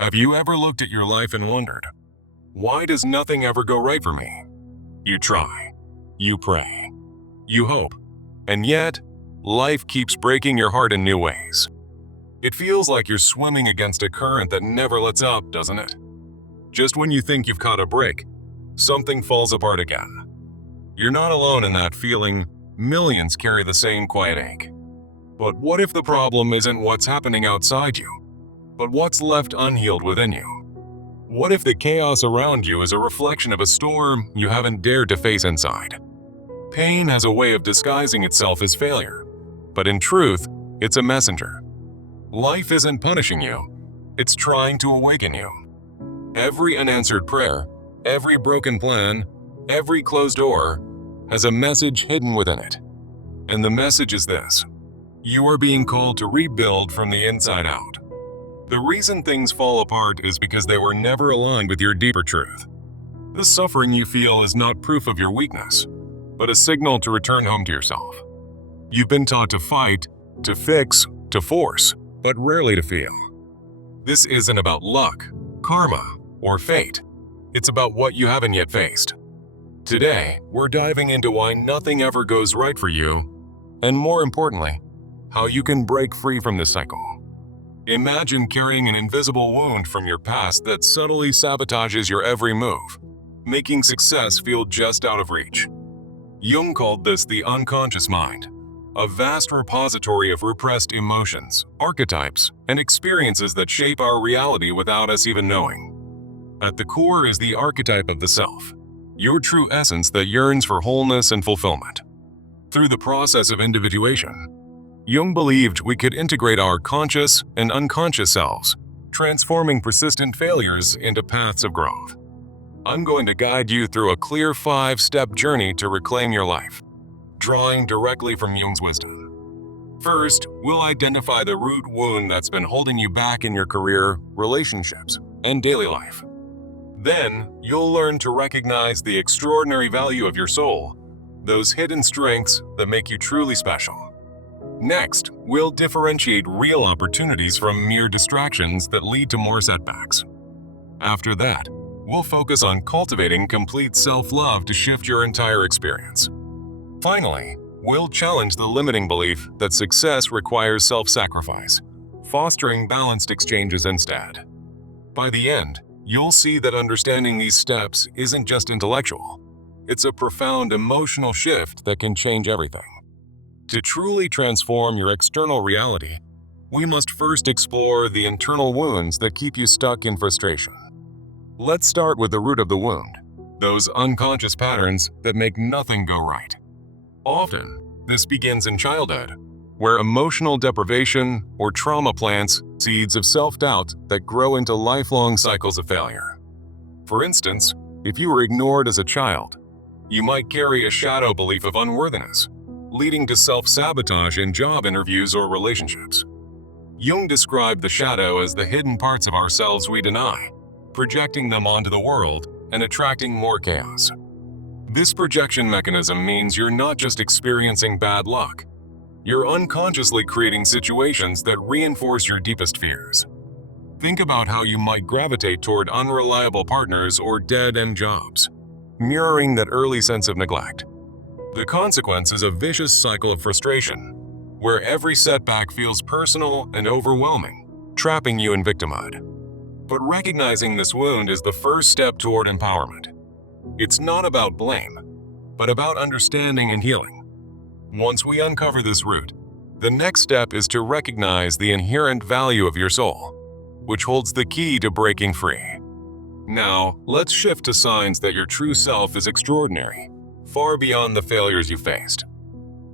Have you ever looked at your life and wondered, why does nothing ever go right for me? You try, you pray, you hope, and yet, life keeps breaking your heart in new ways. It feels like you're swimming against a current that never lets up, doesn't it? Just when you think you've caught a break, something falls apart again. You're not alone in that feeling. Millions carry the same quiet ache. But what if the problem isn't what's happening outside you, but what's left unhealed within you? What if the chaos around you is a reflection of a storm you haven't dared to face inside? Pain has a way of disguising itself as failure, but in truth, it's a messenger. Life isn't punishing you, it's trying to awaken you. Every unanswered prayer, every broken plan, every closed door has a message hidden within it. And the message is this: you are being called to rebuild from the inside out. The reason things fall apart is because they were never aligned with your deeper truth. The suffering you feel is not proof of your weakness, but a signal to return home to yourself. You've been taught to fight, to fix, to force, but rarely to feel. This isn't about luck, karma, or fate. It's about what you haven't yet faced. Today, we're diving into why nothing ever goes right for you, and more importantly, how you can break free from this cycle. Imagine carrying an invisible wound from your past that subtly sabotages your every move, making success feel just out of reach. Jung called this the unconscious mind, a vast repository of repressed emotions, archetypes, and experiences that shape our reality without us even knowing. At the core is the archetype of the self, your true essence that yearns for wholeness and fulfillment. Through the process of individuation, Jung believed we could integrate our conscious and unconscious selves, transforming persistent failures into paths of growth. I'm going to guide you through a clear 5-step journey to reclaim your life, drawing directly from Jung's wisdom. First, we'll identify the root wound that's been holding you back in your career, relationships, and daily life. Then, you'll learn to recognize the extraordinary value of your soul, those hidden strengths that make you truly special. Next, we'll differentiate real opportunities from mere distractions that lead to more setbacks. After that, we'll focus on cultivating complete self-love to shift your entire experience. Finally, we'll challenge the limiting belief that success requires self-sacrifice, fostering balanced exchanges instead. By the end, you'll see that understanding these steps isn't just intellectual. It's a profound emotional shift that can change everything. To truly transform your external reality, we must first explore the internal wounds that keep you stuck in frustration. Let's start with the root of the wound, those unconscious patterns that make nothing go right. Often, this begins in childhood, where emotional deprivation or trauma plants seeds of self-doubt that grow into lifelong cycles of failure. For instance, if you were ignored as a child, you might carry a shadow belief of unworthiness, leading to self-sabotage in job interviews or relationships. Jung described the shadow as the hidden parts of ourselves we deny, projecting them onto the world and attracting more chaos. This projection mechanism means you're not just experiencing bad luck. You're unconsciously creating situations that reinforce your deepest fears. Think about how you might gravitate toward unreliable partners or dead-end jobs, mirroring that early sense of neglect. The consequence is a vicious cycle of frustration, where every setback feels personal and overwhelming, trapping you in victimhood. But recognizing this wound is the first step toward empowerment. It's not about blame, but about understanding and healing. Once we uncover this root, the next step is to recognize the inherent value of your soul, which holds the key to breaking free. Now, let's shift to signs that your true self is extraordinary, far beyond the failures you faced.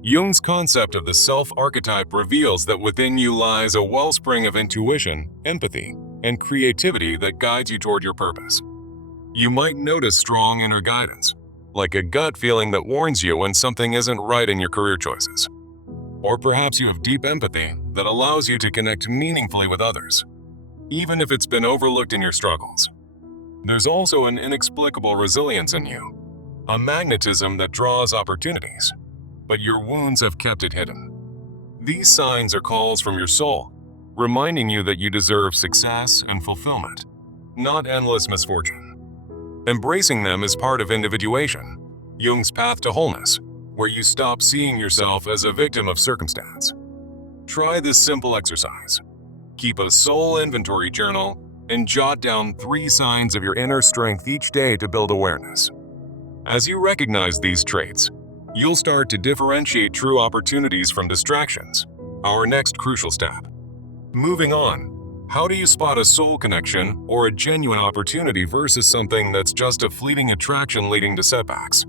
Jung's concept of the self-archetype reveals that within you lies a wellspring of intuition, empathy, and creativity that guides you toward your purpose. You might notice strong inner guidance, like a gut feeling that warns you when something isn't right in your career choices. Or perhaps you have deep empathy that allows you to connect meaningfully with others, even if it's been overlooked in your struggles. There's also an inexplicable resilience in you, a magnetism that draws opportunities, but your wounds have kept it hidden. These signs are calls from your soul, reminding you that you deserve success and fulfillment, not endless misfortune. Embracing them is part of individuation, Jung's path to wholeness, where you stop seeing yourself as a victim of circumstance. Try this simple exercise. Keep a soul inventory journal and jot down 3 signs of your inner strength each day to build awareness. As you recognize these traits, you'll start to differentiate true opportunities from distractions, our next crucial step. Moving on, how do you spot a soul connection or a genuine opportunity versus something that's just a fleeting attraction leading to setbacks?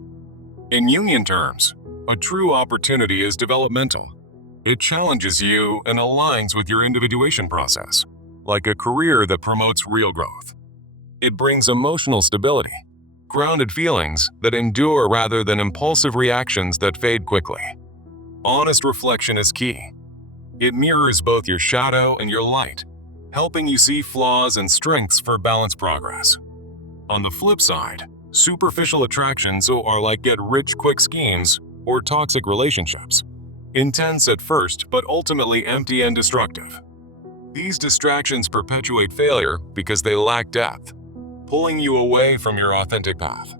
In Jungian terms, a true opportunity is developmental. It challenges you and aligns with your individuation process, like a career that promotes real growth. It brings emotional stability, grounded feelings that endure rather than impulsive reactions that fade quickly. Honest reflection is key. It mirrors both your shadow and your light, helping you see flaws and strengths for balanced progress. On the flip side, superficial attractions are like get-rich-quick schemes or toxic relationships, intense at first but ultimately empty and destructive. These distractions perpetuate failure because they lack depth, pulling you away from your authentic path.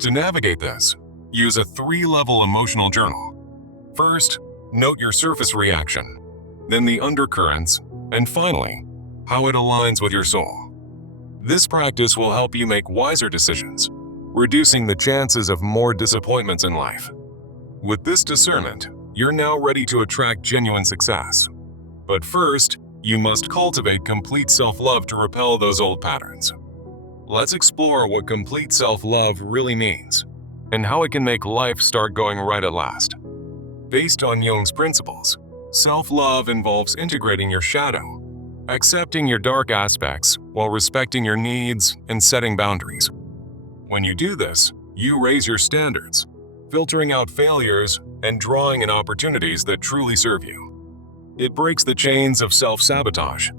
To navigate this, use a 3-level emotional journal. First, note your surface reaction, then the undercurrents, and finally, how it aligns with your soul. This practice will help you make wiser decisions, reducing the chances of more disappointments in life. With this discernment, you're now ready to attract genuine success. But first, you must cultivate complete self-love to repel those old patterns. Let's explore what complete self-love really means and how it can make life start going right at last. Based on Jung's principles, self-love involves integrating your shadow, accepting your dark aspects while respecting your needs and setting boundaries. When you do this, you raise your standards, filtering out failures and drawing in opportunities that truly serve you. It breaks the chains of self-sabotage,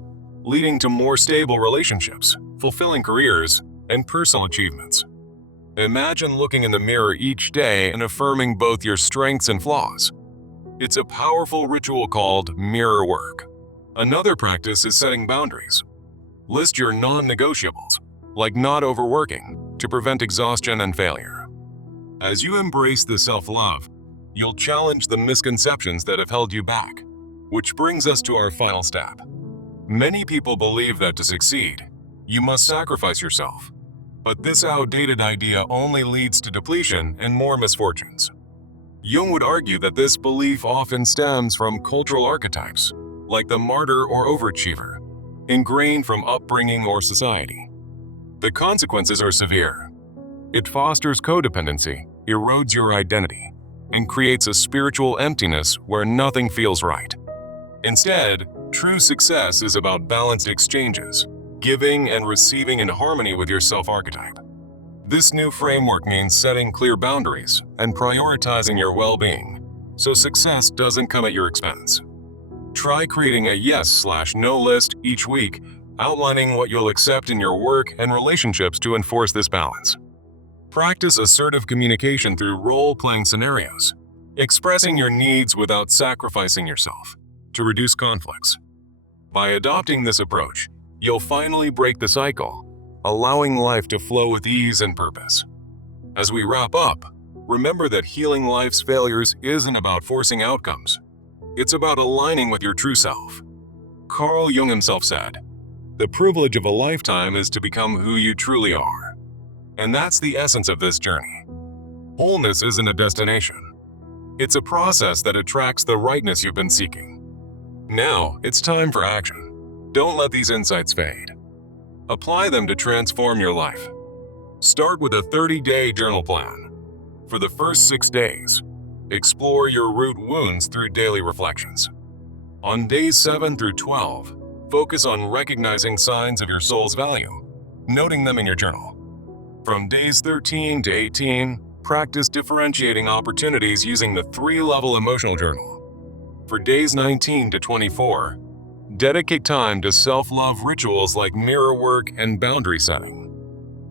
leading to more stable relationships, fulfilling careers, and personal achievements. Imagine looking in the mirror each day and affirming both your strengths and flaws. It's a powerful ritual called mirror work. Another practice is setting boundaries. List your non-negotiables, like not overworking, to prevent exhaustion and failure. As you embrace the self-love, you'll challenge the misconceptions that have held you back, which brings us to our final step. Many people believe that to succeed, you must sacrifice yourself. But this outdated idea only leads to depletion and more misfortunes. Jung would argue that this belief often stems from cultural archetypes, like the martyr or overachiever, ingrained from upbringing or society. The consequences are severe. It fosters codependency, erodes your identity, and creates a spiritual emptiness where nothing feels right. Instead, true success is about balanced exchanges, giving and receiving in harmony with your self-archetype. This new framework means setting clear boundaries and prioritizing your well-being, so success doesn't come at your expense. Try creating a yes/no list each week, outlining what you'll accept in your work and relationships to enforce this balance. Practice assertive communication through role-playing scenarios, expressing your needs without sacrificing yourself, to reduce conflicts. By adopting this approach, you'll finally break the cycle, allowing life to flow with ease and purpose. As we wrap up, remember that healing life's failures isn't about forcing outcomes. It's about aligning with your true self. Carl Jung himself said, "The privilege of a lifetime is to become who you truly are." And that's the essence of this journey. Wholeness isn't a destination. It's a process that attracts the rightness you've been seeking. Now, it's time for action. Don't let these insights fade. Apply them to transform your life. Start with a 30-day journal plan. For the first 6 days, explore your root wounds through daily reflections. On days 7 through 12, focus on recognizing signs of your soul's value, noting them in your journal. From days 13 to 18, practice differentiating opportunities using the 3-level emotional journal. For days 19 to 24, dedicate time to self-love rituals like mirror work and boundary setting.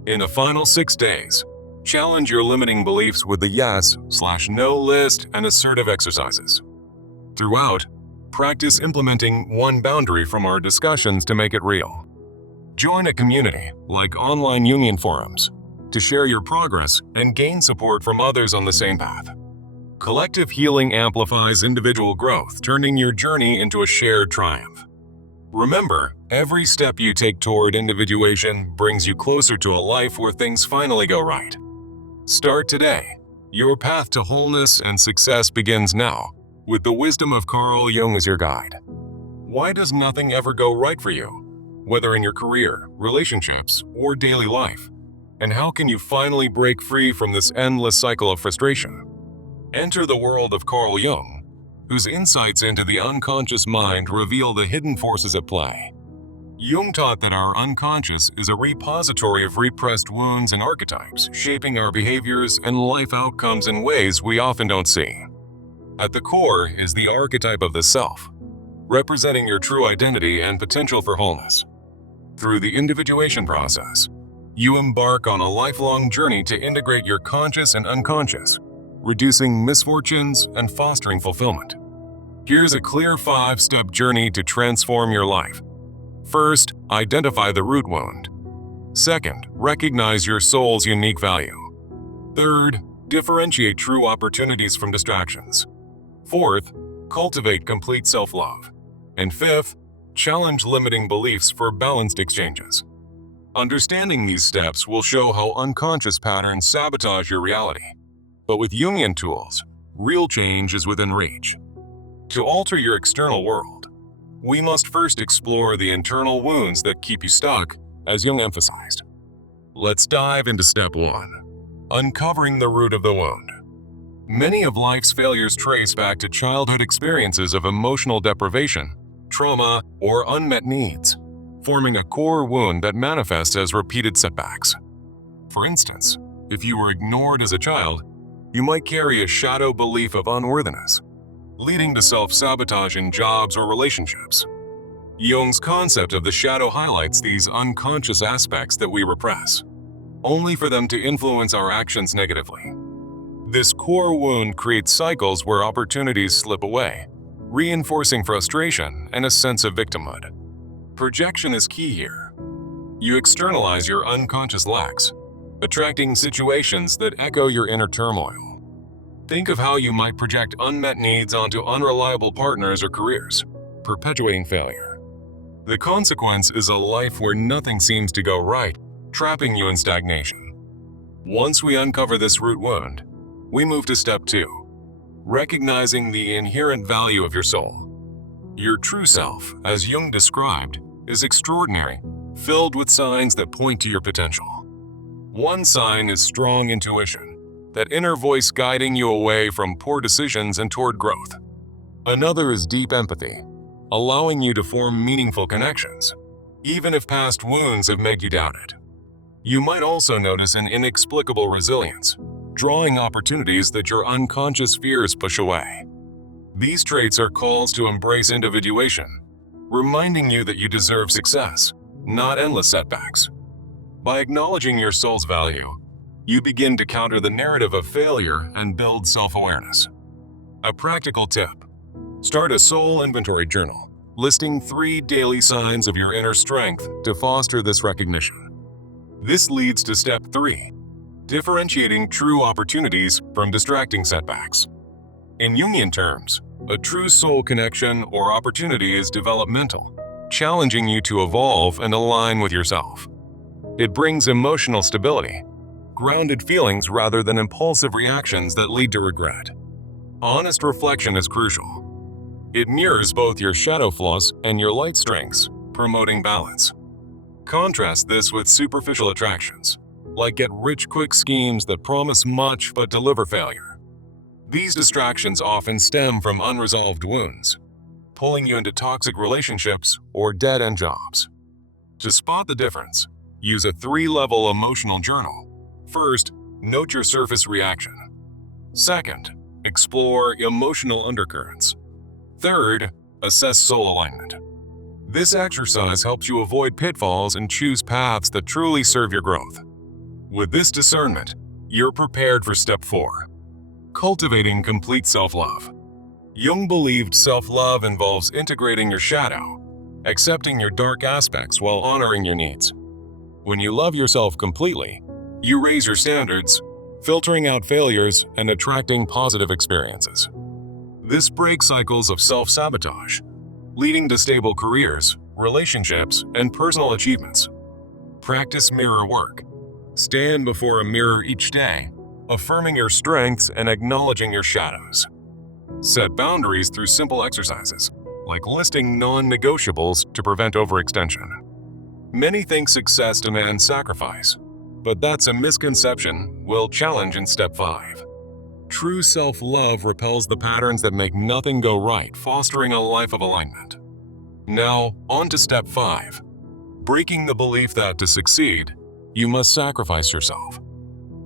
In the final 6 days, challenge your limiting beliefs with the yes/no list and assertive exercises. Throughout, practice implementing one boundary from our discussions to make it real. Join a community, like online Jungian forums, to share your progress and gain support from others on the same path. Collective healing amplifies individual growth, turning your journey into a shared triumph. Remember, every step you take toward individuation brings you closer to a life where things finally go right. Start today. Your path to wholeness and success begins now, with the wisdom of Carl Jung as your guide. Why does nothing ever go right for you, whether in your career, relationships, or daily life? And how can you finally break free from this endless cycle of frustration? Enter the world of Carl Jung, whose insights into the unconscious mind reveal the hidden forces at play. Jung taught that our unconscious is a repository of repressed wounds and archetypes, shaping our behaviors and life outcomes in ways we often don't see. At the core is the archetype of the self, representing your true identity and potential for wholeness. Through the individuation process, you embark on a lifelong journey to integrate your conscious and unconscious, reducing misfortunes and fostering fulfillment. Here's a clear 5-step journey to transform your life. First, identify the root wound. Second, recognize your soul's unique value. Third, differentiate true opportunities from distractions. Fourth, cultivate complete self-love. And fifth, challenge limiting beliefs for balanced exchanges. Understanding these steps will show how unconscious patterns sabotage your reality. But with Jungian tools, real change is within reach. To alter your external world, we must first explore the internal wounds that keep you stuck, as Jung emphasized. Let's dive into step 1, uncovering the root of the wound. Many of life's failures trace back to childhood experiences of emotional deprivation, trauma, or unmet needs, forming a core wound that manifests as repeated setbacks. For instance, if you were ignored as a child, you might carry a shadow belief of unworthiness, leading to self-sabotage in jobs or relationships. Jung's concept of the shadow highlights these unconscious aspects that we repress, only for them to influence our actions negatively. This core wound creates cycles where opportunities slip away, reinforcing frustration and a sense of victimhood. Projection is key here. You externalize your unconscious lacks, attracting situations that echo your inner turmoil. Think of how you might project unmet needs onto unreliable partners or careers, perpetuating failure. The consequence is a life where nothing seems to go right, trapping you in stagnation. Once we uncover this root wound, we move to step 2, recognizing the inherent value of your soul. Your true self, as Jung described, is extraordinary, filled with signs that point to your potential. One sign is strong intuition, that inner voice guiding you away from poor decisions and toward growth. Another is deep empathy, allowing you to form meaningful connections, even if past wounds have made you doubt it. You might also notice an inexplicable resilience, drawing opportunities that your unconscious fears push away. These traits are calls to embrace individuation, reminding you that you deserve success, not endless setbacks. By acknowledging your soul's value, you begin to counter the narrative of failure and build self-awareness. A practical tip: start a soul inventory journal, listing 3 daily signs of your inner strength to foster this recognition. This leads to step 3, differentiating true opportunities from distracting setbacks. In Jungian terms, a true soul connection or opportunity is developmental, challenging you to evolve and align with yourself. It brings emotional stability, grounded feelings rather than impulsive reactions that lead to regret. Honest reflection is crucial. It mirrors both your shadow flaws and your light strengths, promoting balance. Contrast this with superficial attractions, like get-rich-quick schemes that promise much but deliver failure. These distractions often stem from unresolved wounds, pulling you into toxic relationships or dead-end jobs. To spot the difference, use a 3-level emotional journal. First, note your surface reaction. Second, explore emotional undercurrents. Third, assess soul alignment. This exercise helps you avoid pitfalls and choose paths that truly serve your growth. With this discernment, you're prepared for step 4, cultivating complete self-love. Jung believed self-love involves integrating your shadow, accepting your dark aspects while honoring your needs. When you love yourself completely, you raise your standards, filtering out failures and attracting positive experiences. This breaks cycles of self-sabotage, leading to stable careers, relationships, and personal achievements. Practice mirror work. Stand before a mirror each day, affirming your strengths and acknowledging your shadows. Set boundaries through simple exercises, like listing non-negotiables to prevent overextension. Many think success demands sacrifice, but that's a misconception we'll challenge in Step 5. True self-love repels the patterns that make nothing go right, fostering a life of alignment. Now, on to Step 5. Breaking the belief that to succeed, you must sacrifice yourself.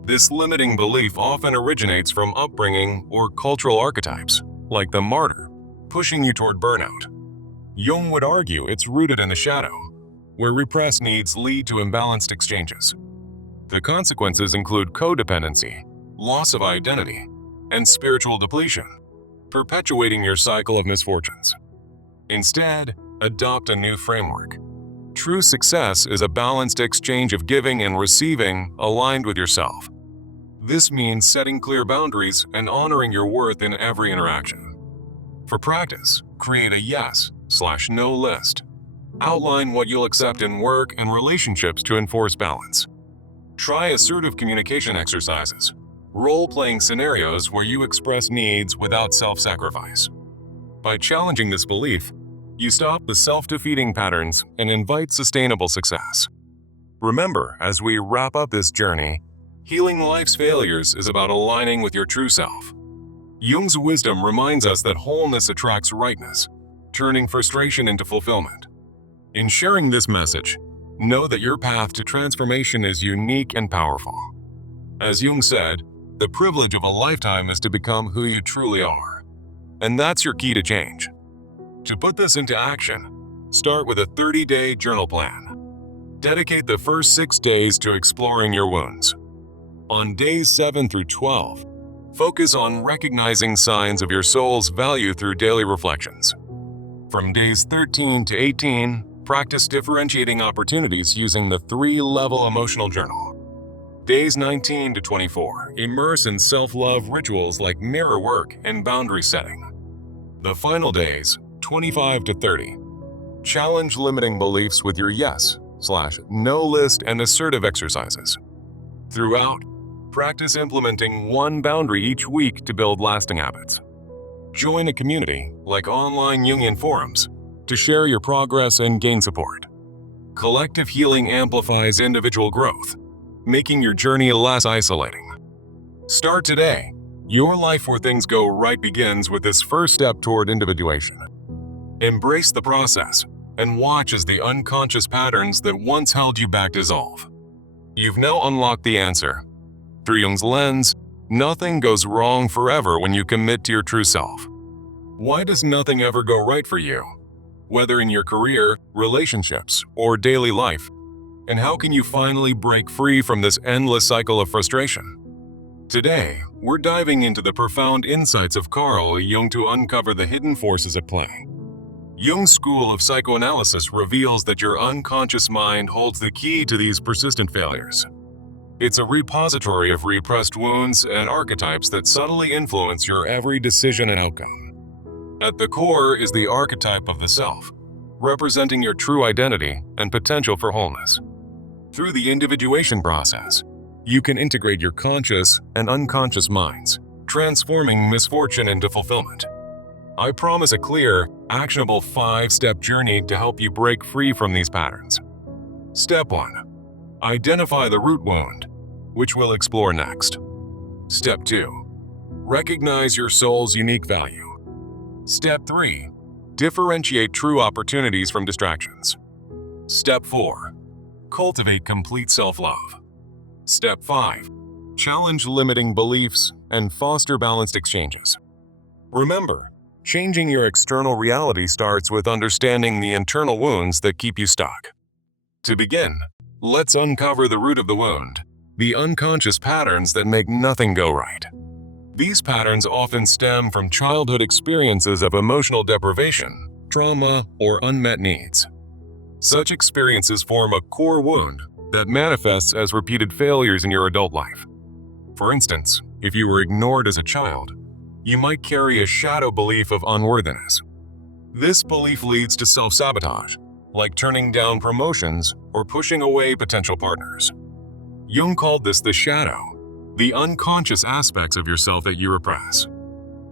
This limiting belief often originates from upbringing or cultural archetypes, like the martyr, pushing you toward burnout. Jung would argue it's rooted in the shadow, where repressed needs lead to imbalanced exchanges. The consequences include codependency, loss of identity, and spiritual depletion, perpetuating your cycle of misfortunes. Instead, adopt a new framework. True success is a balanced exchange of giving and receiving aligned with yourself. This means setting clear boundaries and honoring your worth in every interaction. For practice, create a yes/no list. Outline what you'll accept in work and relationships to enforce balance. Try assertive communication exercises, role-playing scenarios where you express needs without self-sacrifice. By challenging this belief, you stop the self-defeating patterns and invite sustainable success. Remember, as we wrap up this journey, healing life's failures is about aligning with your true self. Jung's wisdom reminds us that wholeness attracts rightness, turning frustration into fulfillment. In sharing this message, know that your path to transformation is unique and powerful. As Jung said, the privilege of a lifetime is to become who you truly are. And that's your key to change. To put this into action, start with a 30-day journal plan. Dedicate the first 6 days to exploring your wounds. On days 7 through 12, focus on recognizing signs of your soul's value through daily reflections. From days 13 to 18, practice differentiating opportunities using the 3-level emotional journal. Days 19 to 24, immerse in self-love rituals like mirror work and boundary setting. The final days, 25 to 30, challenge limiting beliefs with your yes/no list and assertive exercises. Throughout, practice implementing one boundary each week to build lasting habits. Join a community, like online Jungian forums, to share your progress and gain support. Collective healing amplifies individual growth, making your journey less isolating. Start today. Your life where things go right begins with this first step toward individuation. Embrace the process and watch as the unconscious patterns that once held you back dissolve. You've now unlocked the answer. Through Jung's lens, nothing goes wrong forever when you commit to your true self. Why does nothing ever go right for you? Whether in your career, relationships, or daily life? And how can you finally break free from this endless cycle of frustration? Today, we're diving into the profound insights of Carl Jung to uncover the hidden forces at play. Jung's school of psychoanalysis reveals that your unconscious mind holds the key to these persistent failures. It's a repository of repressed wounds and archetypes that subtly influence your every decision and outcome. At the core is the archetype of the self, representing your true identity and potential for wholeness. Through the individuation process, you can integrate your conscious and unconscious minds, transforming misfortune into fulfillment. I promise a clear, actionable 5-step journey to help you break free from these patterns. Step 1. Identify the root wound, which we'll explore next. Step 2. Recognize your soul's unique value. Step 3. Differentiate true opportunities from distractions. Step 4. Cultivate complete self-love. Step 5. Challenge limiting beliefs and foster balanced exchanges. Remember, changing your external reality starts with understanding the internal wounds that keep you stuck. To begin, let's uncover the root of the wound, the unconscious patterns that make nothing go right. These patterns often stem from childhood experiences of emotional deprivation, trauma, or unmet needs. Such experiences form a core wound that manifests as repeated failures in your adult life. For instance, if you were ignored as a child, you might carry a shadow belief of unworthiness. This belief leads to self-sabotage, like turning down promotions or pushing away potential partners. Jung called this the shadow, the unconscious aspects of yourself that you repress.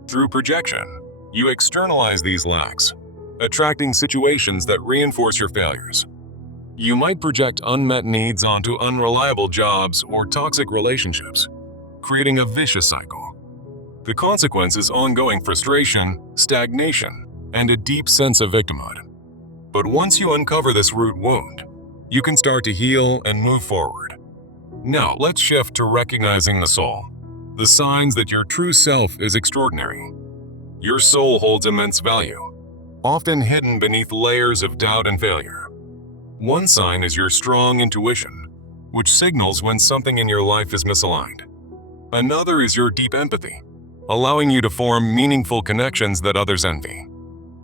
Through projection, you externalize these lacks, attracting situations that reinforce your failures. You might project unmet needs onto unreliable jobs or toxic relationships, creating a vicious cycle. The consequence is ongoing frustration, stagnation, and a deep sense of victimhood. But once you uncover this root wound, you can start to heal and move forward. Now, let's shift to recognizing the soul, the signs that your true self is extraordinary. Your soul holds immense value, often hidden beneath layers of doubt and failure. One sign is your strong intuition, which signals when something in your life is misaligned. Another is your deep empathy, allowing you to form meaningful connections that others envy.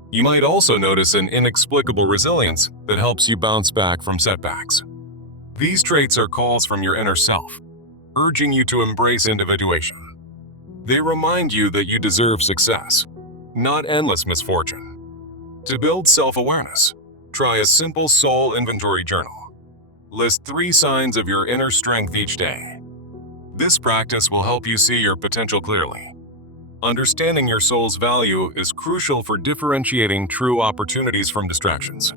You might also notice an inexplicable resilience that helps you bounce back from setbacks. These traits are calls from your inner self, urging you to embrace individuation. They remind you that you deserve success, not endless misfortune. To build self-awareness, try a simple soul inventory journal. List 3 signs of your inner strength each day. This practice will help you see your potential clearly. Understanding your soul's value is crucial for differentiating true opportunities from distractions.